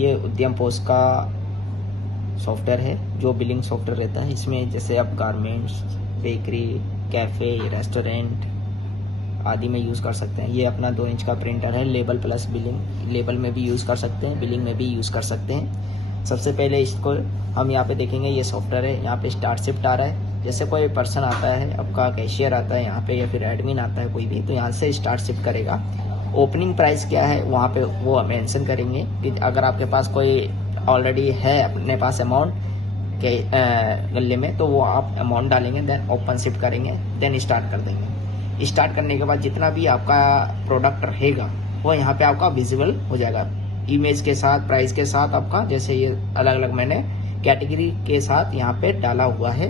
ये उद्यम पोस्ट का सॉफ्टवेयर है जो बिलिंग सॉफ्टवेयर रहता है। इसमें जैसे आप गारमेंट्स, बेकरी, कैफ़े, रेस्टोरेंट आदि में यूज़ कर सकते हैं। ये अपना 2 इंच का प्रिंटर है। लेबल प्लस बिलिंग, लेबल में भी यूज़ कर सकते हैं, बिलिंग में भी यूज़ कर सकते हैं। सबसे पहले इसको हम यहाँ पे देखेंगे, ये सॉफ्टवेयर है। यहाँ पे स्टार्ट शिफ्ट आ रहा है। जैसे कोई पर्सन आता है, आपका कैशियर आता है यहाँ पे या फिर एडमिन आता है कोई भी, तो यहाँ से स्टार्ट शिफ्ट करेगा। ओपनिंग प्राइस क्या है वहाँ पे वो मेंशन करेंगे कि अगर आपके पास कोई ऑलरेडी है अपने पास अमाउंट के गले में, तो वो आप अमाउंट डालेंगे, देन ओपन शिफ्ट करेंगे, देन स्टार्ट कर देंगे। स्टार्ट करने के बाद जितना भी आपका प्रोडक्ट रहेगा वो यहाँ पे आपका विजिबल हो जाएगा, इमेज के साथ, प्राइस के साथ आपका। जैसे ये अलग अलग मैंने कैटेगरी के साथ यहाँ पे डाला हुआ है।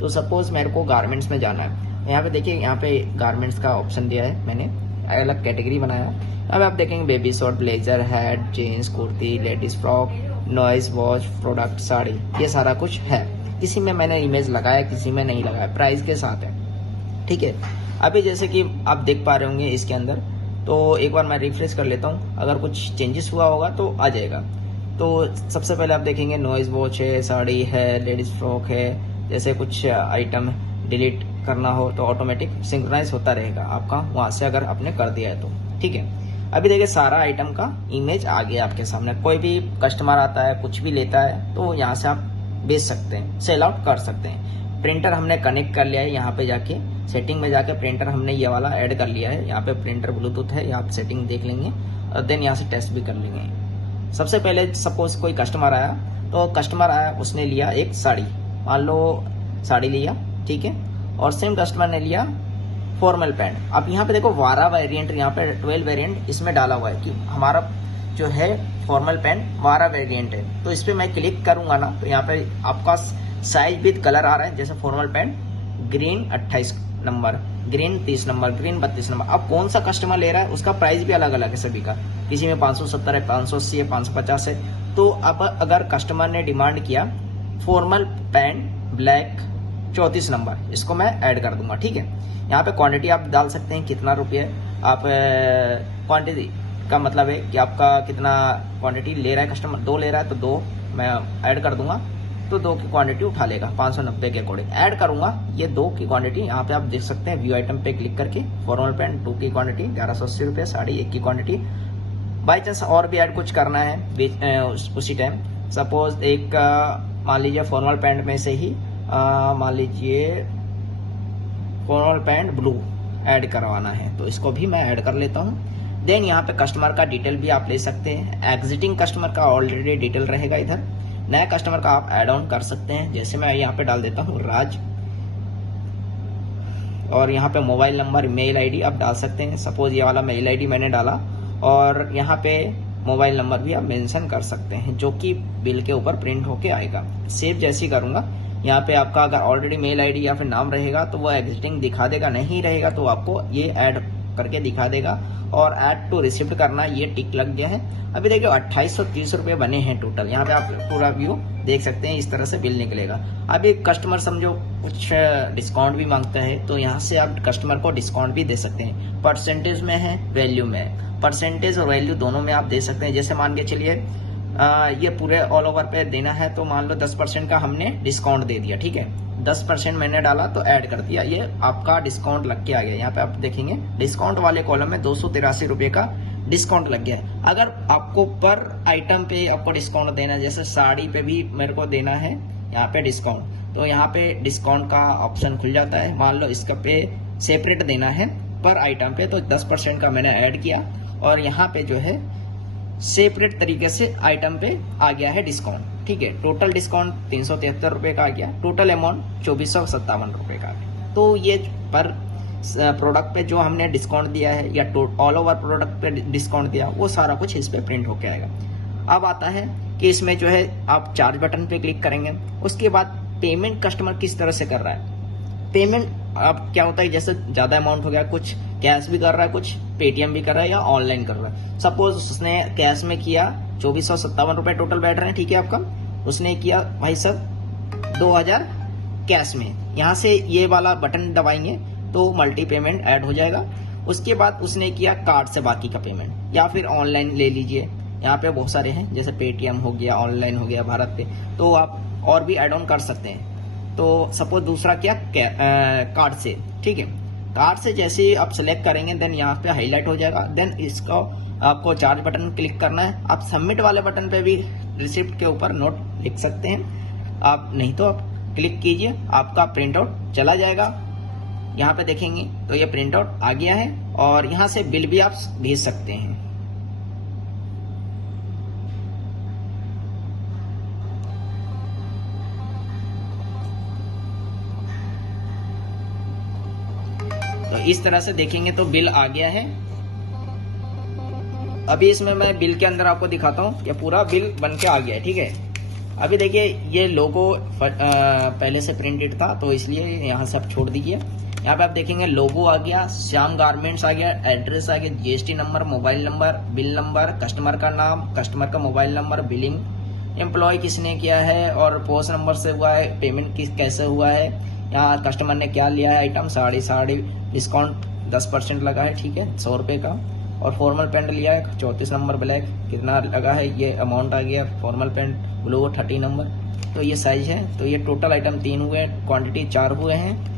तो सपोज मेरे को गारमेंट्स में जाना है, यहाँ पे देखिए, यहाँ पे गारमेंट्स का ऑप्शन दिया है, मैंने अलग कैटेगरी बनाया। अब आप देखेंगे baby short, blazer, hat, jeans, kurti, ladies frock, noise, watch, product, sari, ये सारा कुछ है। किसी में मैंने इमेज लगाया, किसी में नहीं लगाया, प्राइस के साथ है, ठीक है। अभी जैसे कि आप देख पा रहे होंगे इसके अंदर, तो एक बार मैं रिफ्रेश कर लेता हूँ, अगर कुछ चेंजेस हुआ होगा तो आ जाएगा। तो सबसे पहले आप देखेंगे नॉइज वॉच है, साड़ी है, लेडीज फ्रॉक है। जैसे कुछ आइटम डिलीट करना हो तो ऑटोमेटिक सिंक्रोनाइज होता रहेगा आपका, वहां से अगर आपने कर दिया है तो, ठीक है। अभी देखिए सारा आइटम का इमेज आ गया आपके सामने। कोई भी कस्टमर आता है, कुछ भी लेता है, तो यहाँ से आप बेच सकते हैं, सेल आउट कर सकते हैं। प्रिंटर हमने कनेक्ट कर लिया है, यहाँ पे जाके सेटिंग में जाके प्रिंटर हमने ये वाला ऐड कर लिया है। यहाँ पे प्रिंटर ब्लूटूथ है, यहाँ पे सेटिंग देख लेंगे और देन यहाँ से टेस्ट भी कर लेंगे। सबसे पहले सपोज कोई कस्टमर आया, तो कस्टमर आया, उसने लिया एक साड़ी, मान लो साड़ी लिया, ठीक है, और सेम कस्टमर ने लिया फॉर्मल पैंट। अब यहाँ पे देखो 12 वेरिएंट, यहाँ पे 12 वेरिएंट इसमें डाला हुआ है कि हमारा जो है फॉर्मल पैंट 12 वेरिएंट है। तो इस पे मैं क्लिक करूंगा ना, तो यहाँ पे आपका साइज विद कलर आ रहा है। जैसे formal pant green 28 number, green 30 number, green 32 number. अब कौन सा कस्टमर ले रहा है उसका प्राइस भी अलग अलग है सभी का। किसी में 570 है, 580 है, 550 है। तो अब अगर कस्टमर ने डिमांड किया फॉर्मल पैंट ब्लैक 34 नंबर, इसको मैं ऐड कर दूंगा, ठीक है। यहाँ पे क्वांटिटी आप डाल सकते हैं, कितना रुपये आप क्वांटिटी का मतलब है कि आपका कितना क्वांटिटी ले रहा है कस्टमर। 2 ले रहा है तो 2 मैं ऐड कर दूंगा, तो 2 की क्वांटिटी उठा लेगा 590 के अकॉर्डिंग। ऐड करूंगा ये 2 की क्वांटिटी, यहाँ पे आप देख सकते हैं व्यू आइटम पे क्लिक करके। फॉर्मल पैंट 2 की क्वांटिटी 1180 रुपये, साड़ी 1 की क्वांटिटी। बाई चांस और भी ऐड कुछ करना है उसी टाइम, सपोज एक मान लीजिए फॉर्मल पैंट में से ही मान लीजिए फॉर्मल पैंट ब्लू ऐड करवाना है, तो इसको भी मैं ऐड कर लेता हूँ। देन यहाँ पे कस्टमर का डिटेल भी आप ले सकते हैं। एग्जिटिंग कस्टमर का ऑलरेडी डिटेल रहेगा इधर, नया कस्टमर का आप ऐड ऑन कर सकते हैं। जैसे मैं यहाँ पे डाल देता हूँ राज, और यहाँ पे मोबाइल नंबर, मेल आईडी आप डाल सकते हैं। सपोज ये वाला मेल आईडी मैंने डाला, और यहाँ पे मोबाइल नंबर भी आप मेंशन कर सकते हैं, जो कि बिल के ऊपर प्रिंट होके आएगा। सेव जैसी करूंगा, यहाँ पे आपका अगर ऑलरेडी मेल आईडी या फिर नाम रहेगा तो वो एग्जिटिंग दिखा देगा, नहीं रहेगा तो आपको ये ऐड करके दिखा देगा। और ऐड टू रिसिप्ट करना, ये टिक लग गया है। अभी देखिए 2830 रुपये बने हैं टोटल। यहाँ पे आप पूरा व्यू देख सकते हैं, इस तरह से बिल निकलेगा। अभी कस्टमर समझो कुछ डिस्काउंट भी मांगता है, तो यहाँ से आप कस्टमर को डिस्काउंट भी दे सकते हैं। परसेंटेज में है, वैल्यू में है, परसेंटेज और वैल्यू दोनों में आप दे सकते हैं। जैसे मान के चलिए ये पूरे ऑल ओवर पे देना है, तो मान लो 10% का हमने डिस्काउंट दे दिया, ठीक है। 10% मैंने डाला तो ऐड कर दिया, ये आपका डिस्काउंट लग के आ गया। यहाँ पे आप देखेंगे डिस्काउंट वाले कॉलम में 283 रुपये का डिस्काउंट लग गया है। अगर आपको पर आइटम पे आपको डिस्काउंट देना है, जैसे साड़ी पे भी मेरे को देना है यहाँ पे डिस्काउंट, तो यहाँ पे डिस्काउंट का ऑप्शन खुल जाता है। मान लो इसका पे सेपरेट देना है पर आइटम पे, तो 10% का मैंने ऐड किया, और यहाँ पे जो है सेपरेट तरीके से आइटम पे आ गया है डिस्काउंट, ठीक है। टोटल डिस्काउंट 373 रुपये का आ गया, टोटल अमाउंट 2457 रुपये का आ गया। तो ये पर प्रोडक्ट पे जो हमने डिस्काउंट दिया है या ऑल ओवर प्रोडक्ट पे डिस्काउंट दिया, वो सारा कुछ इस पे प्रिंट होके आएगा। अब आता है कि इसमें जो है आप चार्ज बटन पे क्लिक करेंगे, उसके बाद पेमेंट कस्टमर किस तरह से कर रहा है। पेमेंट अब क्या होता है, जैसे ज्यादा अमाउंट हो गया, कुछ कैश भी कर रहा है, कुछ पेटीएम भी कर रहा है या ऑनलाइन कर रहा है। सपोज उसने कैश में किया 2457 रुपए टोटल बैठ रहे हैं, ठीक है आपका। उसने किया भाई साहब 2000 कैश में, यहाँ से ये वाला बटन दबाएंगे तो मल्टी पेमेंट ऐड हो जाएगा। उसके बाद उसने किया कार्ड से बाकी का पेमेंट, या फिर ऑनलाइन ले लीजिए, यहाँ पे बहुत सारे हैं, जैसे पेटीएम हो गया, ऑनलाइन हो गया, भारत पे, तो आप और भी ऐड ऑन कर सकते हैं। तो सपोज दूसरा क्या, कार्ड से, ठीक है, कार्ड से जैसे ही आप सेलेक्ट करेंगे देन यहाँ पे हाईलाइट हो जाएगा। देन इसको आपको चार्ज बटन क्लिक करना है। आप सबमिट वाले बटन पे भी रिसिप्ट के ऊपर नोट लिख सकते हैं आप, नहीं तो आप क्लिक कीजिए, आपका प्रिंट आउट चला जाएगा। यहाँ पे देखेंगे तो ये प्रिंट आउट आ गया है और यहाँ से बिल भी आप भेज सकते हैं। तो इस तरह से देखेंगे तो बिल आ गया है। अभी इसमें मैं बिल के अंदर आपको दिखाता हूँ, ये पूरा बिल बन के आ गया है, ठीक है। अभी देखिए ये लोगो पहले से प्रिंटेड था तो इसलिए यहाँ से आप छोड़ दीजिए। यहाँ पे आप देखेंगे लोगो आ गया, श्याम गारमेंट्स आ गया, एड्रेस आ गया, GST number, mobile number, bill number, customer का नाम, कस्टमर का मोबाइल नंबर, बिलिंग, एम्प्लॉय किसने किया है और पोस्ट नंबर से हुआ है, पेमेंट कैसे हुआ है, यहाँ कस्टमर ने क्या लिया है आइटम, साड़ी डिस्काउंट 10% लगा है, ठीक है, 100 रुपये का। और फॉर्मल पैंट लिया है 34 नंबर ब्लैक, कितना लगा है, ये अमाउंट आ गया। फॉर्मल पैंट ब्लू 30 नंबर, तो ये साइज है। तो ये टोटल आइटम 3 हुए, क्वांटिटी 4 हुए हैं।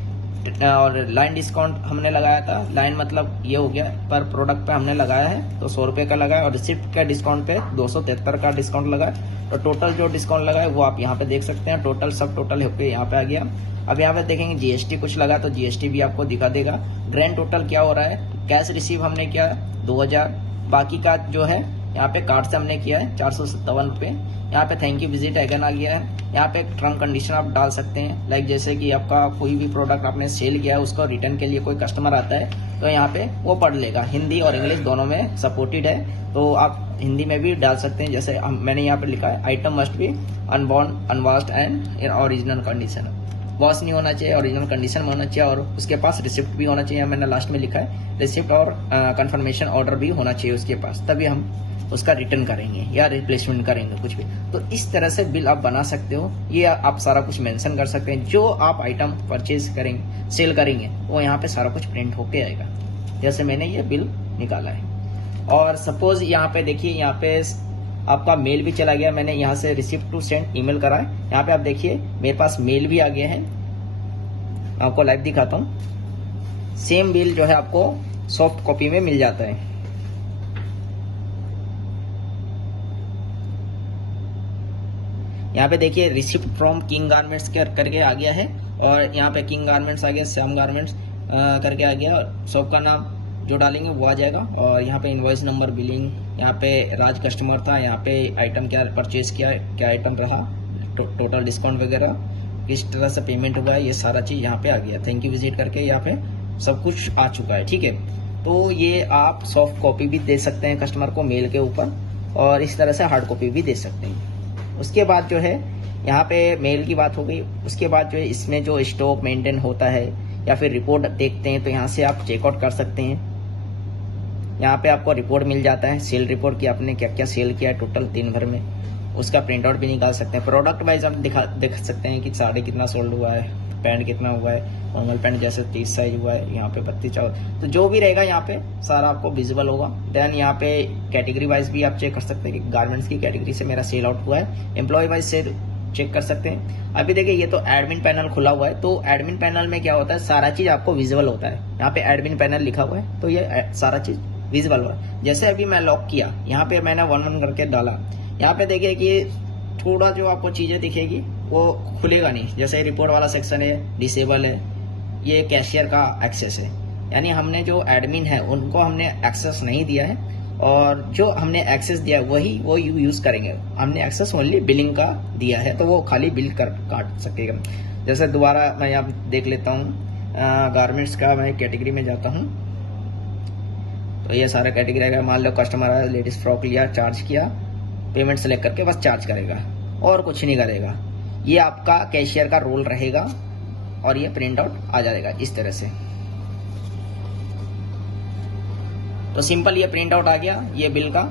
और लाइन डिस्काउंट हमने लगाया था, लाइन मतलब ये हो गया पर प्रोडक्ट पे हमने लगाया है तो 100 रुपये का लगा है। और रिसिप्ट का डिस्काउंट पे 273 का डिस्काउंट लगा है। तो टोटल जो डिस्काउंट लगा है वो आप यहाँ पे देख सकते हैं, टोटल सब टोटल होकर यहाँ पे आ गया। अब यहाँ पे देखेंगे जीएसटी कुछ लगा तो जीएसटी भी आपको दिखा देगा। ग्रैंड टोटल क्या हो रहा है, कैश रिसीव हमने किया 2000, बाकी का जो है यहाँ पे कार्ड से हमने किया है 457 रुपये। यहाँ पे थैंक यू विजिट अगेन आ गया है। यहाँ पे टर्म कंडीशन आप डाल सकते हैं, लाइक जैसे कि आपका कोई भी प्रोडक्ट आपने सेल किया है उसको रिटर्न के लिए कोई कस्टमर आता है तो यहाँ पे वो पढ़ लेगा। हिंदी और इंग्लिश दोनों में सपोर्टेड है, तो आप हिंदी में भी डाल सकते हैं। जैसे मैंने यहाँ पे लिखा है item must be unborn unwashed and in original condition, wash नहीं होना चाहिए, ओरिजिनल कंडीशन में होना चाहिए और उसके पास रिसिप्ट भी होना चाहिए। मैंने लास्ट में लिखा है रिसिप्ट और कंफर्मेशन ऑर्डर भी होना चाहिए उसके पास, तभी हम उसका रिटर्न करेंगे या रिप्लेसमेंट करेंगे कुछ भी। तो इस तरह से बिल आप बना सकते हो, ये आप सारा कुछ मेंशन कर सकते हैं। जो आप आइटम परचेज करेंगे, सेल करेंगे, वो यहाँ पे सारा कुछ प्रिंट होके आएगा। जैसे मैंने ये बिल निकाला है। और सपोज यहाँ पे देखिए, यहाँ पे आपका मेल भी चला गया, मैंने यहाँ से रिसिप्ट टू सेंड ईमेल करा है। यहाँ पे आप देखिए मेरे पास मेल भी आ गया है, आपको लाइव दिखाता हूँ। सेम बिल जो है आपको सॉफ्ट कॉपी में मिल जाता है। यहाँ पे देखिए रिसिप्ट फ्रॉम किंग गारमेंट्स करके आ गया है और यहाँ पे किंग गारमेंट्स आ गया, श्याम गारमेंट्स करके आ गया और शॉप का नाम जो डालेंगे वो आ जाएगा। और यहाँ पे इनवॉइस नंबर, बिलिंग, यहाँ पे राज कस्टमर था, यहाँ पे आइटम क्या परचेज किया, क्या आइटम रहा, टोटल डिस्काउंट वगैरह, किस तरह से पेमेंट हुआ है, ये सारा चीज़ यहाँ पे आ गया। थैंक यू विजिट करके यहाँ पे सब कुछ आ चुका है, ठीक है। तो ये आप सॉफ्ट कॉपी भी दे सकते हैं कस्टमर को मेल के ऊपर और इस तरह से हार्ड कॉपी भी दे सकते हैं। उसके बाद जो है यहाँ पे मेल की बात हो गई। उसके बाद जो है इसमें जो स्टॉक मेंटेन होता है या फिर रिपोर्ट देखते हैं तो यहाँ से आप चेकआउट कर सकते हैं। यहाँ पे आपको रिपोर्ट मिल जाता है, सेल रिपोर्ट की आपने क्या क्या सेल किया है टोटल दिन भर में, उसका प्रिंट आउट भी निकाल सकते हैं। प्रोडक्ट वाइज आप देख सकते हैं कि साड़ी कितना सोल्ड हुआ है, पैंट कितना हुआ है, नॉर्मल पैंट जैसे 30 साइज हुआ है, यहाँ पे 32 4, तो जो भी रहेगा यहाँ पे सारा आपको विजिबल होगा। देन यहाँ पे कैटेगरी वाइज भी आप चेक कर सकते हैं कि गारमेंट्स की कैटेगरी से मेरा सेल आउट हुआ है, एम्प्लॉय वाइज से चेक कर सकते हैं। अभी देखिए ये तो एडमिन पैनल खुला हुआ है, तो एडमिन पैनल में क्या होता है, सारा चीज आपको विजिबल होता है। यहाँ पे एडमिन पैनल लिखा हुआ है तो ये सारा चीज विजिबल हुआ है। जैसे अभी मैं लॉक किया, यहाँ पे मैंने 1-1 करके डाला, यहाँ पे देखिए कि थोड़ा जो आपको चीजें दिखेगी वो खुलेगा नहीं। जैसे रिपोर्ट वाला सेक्शन है, डिसेबल है, ये कैशियर का एक्सेस है, यानी हमने जो एडमिन है उनको हमने एक्सेस नहीं दिया है और जो हमने एक्सेस दिया वही वो यूज करेंगे। हमने एक्सेस ओनली बिलिंग का दिया है तो वो खाली बिल कर काट सकेगा। जैसे दोबारा मैं यहाँ देख लेता हूँ, गारमेंट्स का मैं कैटेगरी में जाता हूँ तो ये सारा कैटेगरी आएगा। मान लो कस्टमर आया, लेडीज फ्रॉक लिया, चार्ज किया, पेमेंट सेलेक्ट करके बस चार्ज करेगा और कुछ नहीं करेगा। ये आपका कैशियर का रोल रहेगा और ये प्रिंट आउट आ जाएगा इस तरह से। तो सिंपल ये प्रिंट आउट आ गया, ये बिल का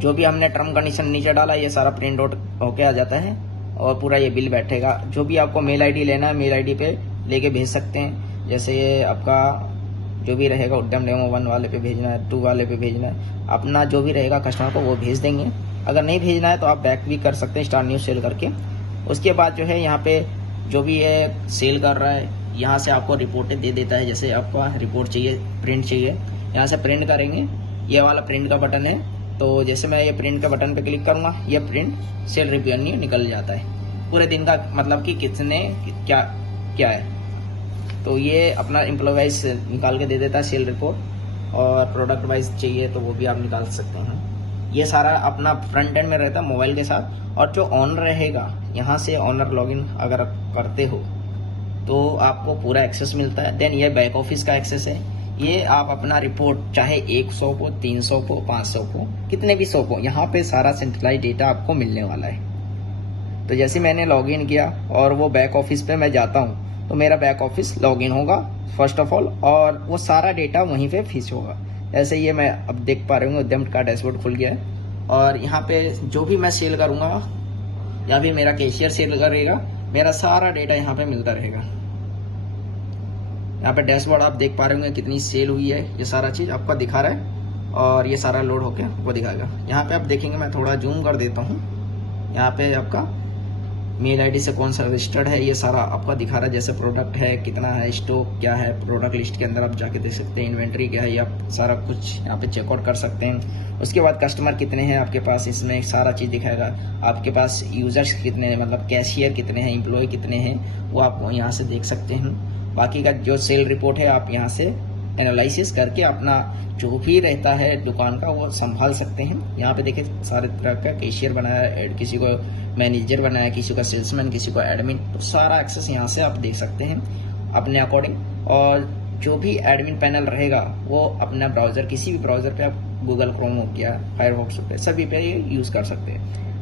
जो भी हमने टर्म कंडीशन नीचे डाला ये सारा प्रिंट आउट होके आ जाता है और पूरा ये बिल बैठेगा। जो भी आपको मेल आईडी लेना है मेल आईडी पे लेके भेज सकते हैं। जैसे ये आपका जो भी रहेगा उद्यम डेमो 1 वाले पे भेजना है, 2 वाले पे भेजना है, अपना जो भी रहेगा कस्टमर को वो भेज देंगे। अगर नहीं भेजना है तो आप बैक भी कर सकते हैं स्टार न्यू सेल करके। उसके बाद जो है यहाँ पे जो भी ये सेल कर रहा है यहाँ से आपको रिपोर्टें दे देता है। जैसे आपका रिपोर्ट चाहिए, प्रिंट चाहिए, यहाँ से प्रिंट करेंगे, ये वाला प्रिंट का बटन है। तो जैसे मैं ये प्रिंट का बटन पे क्लिक करूँगा, ये प्रिंट सेल रिव्यू निकल जाता है पूरे दिन का, मतलब कि कितने क्या क्या है। तो ये अपना एम्प्लॉय वाइज निकाल के दे देता है सेल रिपोर्ट, और प्रोडक्ट वाइज चाहिए तो वो भी आप निकाल सकते हैं। ये सारा अपना फ्रंट एंड में रहता है मोबाइल के साथ। और जो ऑनर रहेगा, यहाँ से ऑनर लॉगिन अगर आप करते हो तो आपको पूरा एक्सेस मिलता है। देन ये बैक ऑफिस का एक्सेस है। ये आप अपना रिपोर्ट चाहे 100 को, 300 को, 500 को, कितने भी 100 को, यहाँ पे सारा सेंट्रलाइज डेटा आपको मिलने वाला है। तो जैसे मैंने लॉगिन किया और वो बैक ऑफिस पे मैं जाता हूँ तो मेरा बैक ऑफिस लॉगिन होगा फर्स्ट ऑफ ऑल, और वो सारा डेटा वहीं पे फिच होगा। जैसे ये मैं अब देख पा रहे हूँ उद्यम का डैशबोर्ड खुल गया है, और यहाँ पे जो भी मैं सेल करूँगा या फिर मेरा कैशियर सेल करेगा, मेरा सारा डेटा यहाँ पे मिलता रहेगा। यहाँ पे डैशबोर्ड आप देख पा रहे होंगे कितनी सेल हुई है, ये सारा चीज़ आपको दिखा रहा है, और ये सारा लोड होके आपको दिखाएगा। यहाँ पे आप देखेंगे, मैं थोड़ा जूम कर देता हूँ, यहाँ पे आपका मेल आईडी से कौन सा रजिस्टर्ड है ये सारा आपका दिखा रहा है। जैसे प्रोडक्ट है, कितना है, स्टॉक क्या है, प्रोडक्ट लिस्ट के अंदर आप जाके देख सकते हैं, इन्वेंट्री क्या है, ये आप सारा कुछ यहाँ पे चेकआउट कर सकते हैं। उसके बाद कस्टमर कितने हैं आपके पास, इसमें सारा चीज़ दिखाएगा। आपके पास यूजर्स कितने हैं, मतलब कैशियर कितने हैं, एम्प्लॉय कितने हैं, वो आप यहाँ से देख सकते हैं। बाकी का जो सेल रिपोर्ट है आप यहाँ से एनालिसिस करके अपना जो भी रहता है दुकान का वो संभाल सकते हैं। यहाँ पे देखिए सारे तरह का कैशियर बनाया है, किसी को मैनेजर बनाया, किसी का सेल्समैन, किसी को एडमिन, तो सारा एक्सेस यहाँ से आप देख सकते हैं अपने अकॉर्डिंग। और जो भी एडमिन पैनल रहेगा वो अपना ब्राउज़र, किसी भी ब्राउज़र पे आप गूगल क्रोम हो गया, फायरफॉक्स हो गया, सभी पे यूज़ कर सकते हैं।